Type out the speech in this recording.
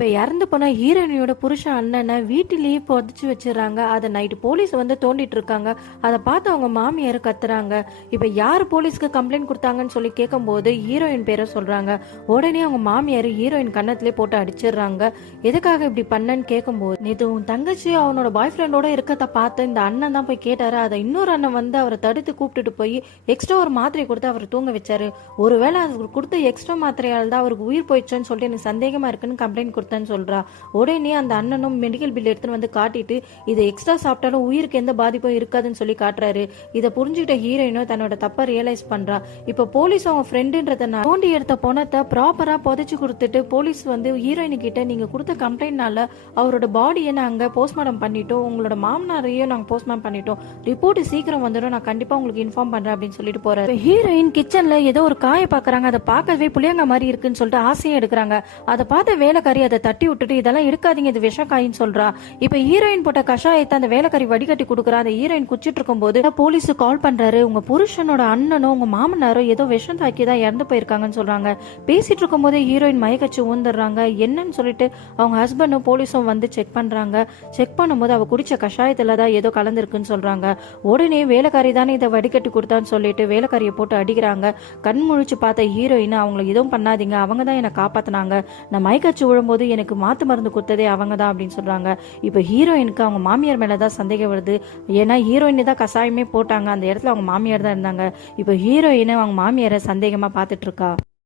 இப்ப இறந்து போன ஹீரோயினியோட புருஷன் அண்ணனை வீட்டிலேயே புதைச்சு வச்சிடறாங்க. அதை நைட்டு போலீஸ் வந்து தோண்டிட்டு இருக்காங்க. அதை பார்த்து அவங்க மாமியார் கத்துறாங்க. இப்ப யார் போலீஸ்க்கு கம்ப்ளைண்ட் கொடுத்தாங்கன்னு சொல்லி கேட்கும்போது ஹீரோயின் பேரை சொல்றாங்க. உடனே அவங்க மாமியார் ஹீரோயின் கன்னத்திலே போட்டு அடிச்சிடுறாங்க. எதுக்காக இப்படி பண்ணன்னு கேட்கும்போது, நேற்று உன் தங்கச்சி அவனோட பாய் ஃப்ரெண்டோட இருக்கத பார்த்து இந்த அண்ணன் தான் போய் கேட்டாரு. அதை இன்னொரு அண்ணன் வந்து அவரை தடுத்து கூப்பிட்டுட்டு போய் எக்ஸ்ட்ரா ஒரு மாத்திரை கொடுத்து அவர் தூங்க வச்சாரு. ஒருவேளை அவருக்கு கொடுத்த எக்ஸ்ட்ரா மாத்திரையால் தான் அவருக்கு உயிர் போயிடுச்சுன்னு சொல்லிட்டு எனக்கு சந்தேகமா இருக்குன்னு கம்ப்ளைண்ட் கொடுத்தேன்னு சொல்றா. உடனே அந்த அண்ணனும் மெடிக்கல் பில் எடுத்துன்னு வந்து காட்டிட்டு இதை எக்ஸ்ட்ரா சாப்பிட்டாலும் உயிருக்கு எந்த பாதிப்பும் இருக்காதுன்னு சொல்லி காட்டுறாரு. இதை புரிஞ்சுக்கிட்ட ஹீரோயினோ தன்னோட தப்ப ரியலைஸ் பண்றா. இப்ப போலீஸ் அவங்க ஃப்ரெண்டுன்றதுனால தோண்டி எடுத்த பணத்தை ப்ராப்பரா புதைச்சு கொடுத்துட்டு போலீஸ் வந்து ஹீரோயினு கிட்ட நீங்க கொடுத்த கம்ப்ளைண்ட்னால அவரோட பாடியை நாங்க போஸ்ட்மார்ட்டம் பண்ணிட்டோம், உங்களோட மாமனாரையும் நாங்க போஸ்ட்மார்ட்டம் பண்ணிட்டோம், ரிப்போர்ட் சீக்கிரம் வந்துடும், நான் கண்டிப்பா உங்களுக்கு இன்ஃபார்ம் பண்றேன் அப்படின்னு சொல்லிட்டு போறாரு. ஹீரோயின் கிச்சன்ல ஏதோ ஒரு காய பாக்குறாங்க. அதை பார்க்கவே புளியங்க மாதிரி இருக்குன்னு சொல்லிட்டு ஆசையை எடுக்கிறாங்க. அதை பார்த்த வேலைக்காரி அதை தட்டி விட்டுட்டு இதெல்லாம் எடுக்காதீங்க, இது விஷக்காயின்னு சொல்றா. இப்ப ஹீரோயின் போட்ட கஷாயத்தை அந்த வேலைக்காரி வடிகட்டி கொடுக்குறா. அந்த ஹீரோயின் குச்சிட்டு இருக்கும் போது போலீஸு கால் பண்றாரு. உங்க புருஷனோட அண்ணனும் உங்க மாமனாரும் ஏதோ விஷம் தாக்கி தான் இறந்து போயிருக்காங்கன்னு சொல்றாங்க. பேசிட்டு இருக்கும் போதே ஹீரோயின் மயக்கச்சு ஊந்துடுறாங்க. என்னன்னு சொல்லிட்டு அவங்க ஹஸ்பண்டும் போலீஸும் வந்து செக் பண்றாங்க. செக் பண்ணும்போது அவ குடிச்ச கஷாயத்துல தான் ஏதோ கலந்துருக்குன்னு சொல்றாங்க. உடனே வேலைக்காரி தானே இதை வடிகட்டி கொடுத்தான்னு சொல்லிட்டு வேலைக்காரியை போட்டு அடிக்கிறாங்க. கண் முழிச்சு பார்த்த ஹீரோயின் அவங்களுக்கு எதுவும் பண்ணாதீங்க, அவங்க தான் என்னை காப்பாத்தினாங்க, நான் மயக்கச்சு விழும்போது எனக்கு மாத்து மருந்து கொடுத்ததே அவங்க தான் அப்படின்னு சொல்றாங்க. இப்ப ஹீரோயினுக்கு அவங்க மாமியார் மேலதான் சந்தேகம் வருது. ஏன்னா ஹீரோயின் தான் கஷாயமே போட்டாங்க, அந்த இடத்துல அவங்க மாமியார் தான் இருந்தாங்க. இப்ப ஹீரோயின் அவங்க மாமியாரை சந்தேகமா பாத்துட்டு இருக்கா.